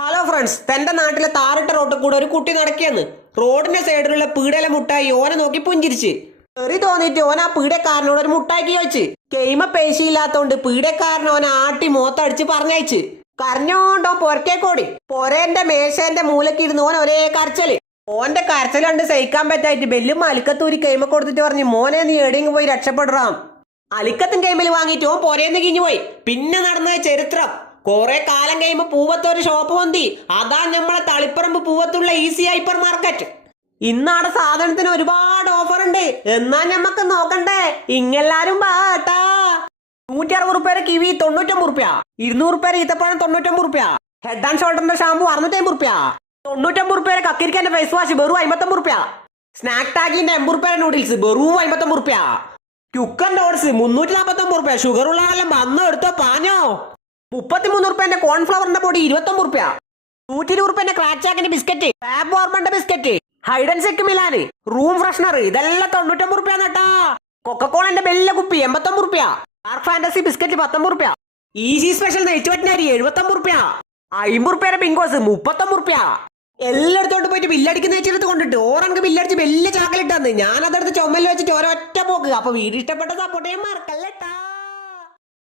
Hello friends, തന്റെ നാട്ടിലെ താറിട്ട റോട്ടിൽ കൂടെ ഒരു കുട്ടി നടക്കിയെന്ന്. റോഡിന്റെ സൈഡിലുള്ള പീടയിലെ മുട്ടായി ഓനെ നോക്കി പുഞ്ചിരിച്ച്. തെറി തോന്നിയിട്ട് ഓൻ ആ പീടക്കാരനോട് ഒരു മുട്ടായിക്ക് ചോദിച്ച്. കെയ്മ പേശിയില്ലാത്തോണ്ട് പീടക്കാരൻ ഓനെ ആട്ടി മോത്തടിച്ച് പറഞ്ഞയച്ച്. കരഞ്ഞോണ്ടോ പൊരക്കേക്കോടി. പൊരേന്റെ മേശേന്റെ മൂലക്ക് ഇരുന്ന് ഓൻ ഒരേ കരച്ചല്. ഓന്റെ കരച്ചൽ കണ്ട് സഹിക്കാൻ പറ്റായിട്ട് ബെല്ലും അലിക്കത്തൂരി കെയ്മ കൊടുത്തിട്ട് പറഞ്ഞു, മോനെ നീ എവിടെയെങ്കിലും പോയി രക്ഷപ്പെടാം. അലിക്കത്തും കെയ്മൽ വാങ്ങിയിട്ട് ഓൻ പൊരേന്ന് കിഞ്ഞു പോയി. പിന്നെ നടന്ന ചരിത്രം. കൊറേ കാലം കഴിയുമ്പോ പൂവത്തൊരു ഷോപ്പ് വന്തി. അതാ നമ്മളെ തളിപ്പറമ്പ് പൂവത്തുള്ള ഈസി ഹൈപ്പർ മാർക്കറ്റ്. ഇന്നാടെ സാധനത്തിന് ഒരുപാട് ഓഫർ ഉണ്ട്. എന്നാ ഞമ്മക്ക് നോക്കണ്ടേ? ഇങ്ങെല്ലാരും പാട്ടാ. 160 റുപ്യ കിവി 99 റുപ്യ, 200 റുപ്യ ഈത്തപ്പഴം 99 റുപ്യ, ഹെഡ് ആൻഡ് ഷോൾഡറിന്റെ ഷാമ്പു 650 റുപ്യ, 99 റുപ്യ കക്കിരിക്കന്റെ ഫേസ് വാഷ് വെറും 59 റുപ്യ, സ്നാക്ക് ടാഗിന്റെ 80 റുപ്യ നൂഡിൽസ് വെറും 59 റുപ്യ, ക്യുക്കന്റെ ഓട്സ് 349 റുപ്യ. ഷുഗർ ഉള്ളതെല്ലാം വന്നോ എടുത്തോ പാഞ്ഞോ. 33 റുപ്യന്റെ കോൺഫ്ലവറിന്റെ പൊടി 29 റുപ്യ, 120 റുപ്യന്റെ ക്രാച്ചാക്കിന്റെ ബിസ്ക്കറ്റ്, ഫാബ് വാർമന്റെ ബിസ്ക്കറ്റ്, ഹൈഡ് സെക്ക് മിലാന്, റൂം ഫ്രഷ്നർ ഇതെല്ലാം 99 റുപ്യ നട്ടാ. കൊക്കക്കോളന്റെ ബെല്ല കുപ്പി 89 റുപ്യ, ഡാർക്ക് ഫാന്റസി ബിസ്ക്കറ്റ് 19 റുപ്യ, ഈസി സ്പെഷ്യൽ നെയ്ച്ചുവറ്റിനരി 79 റുപ്യ, 50 റുപ്യയുടെ പിങ്കോസ് 39 റുപ്യ. എല്ലായിടത്തോട്ട് പോയിട്ട് ബില്ലടിക്കുന്ന വെച്ചെടുത്ത് കൊണ്ടിട്ട് ഓറങ്ക് ബില്ലടിച്ച് വലിയ ചാക്കലിട്ടാന്ന്. ഞാൻ അതെടുത്ത് ചുമല് വെച്ചിട്ട് ഒരൊറ്റ പോക്ക്. അപ്പൊ വീഡിയോ ഇഷ്ടപ്പെട്ട സപ്പോർട്ട് ചെയ്യാൻ മറക്കല്ലേട്ടാ.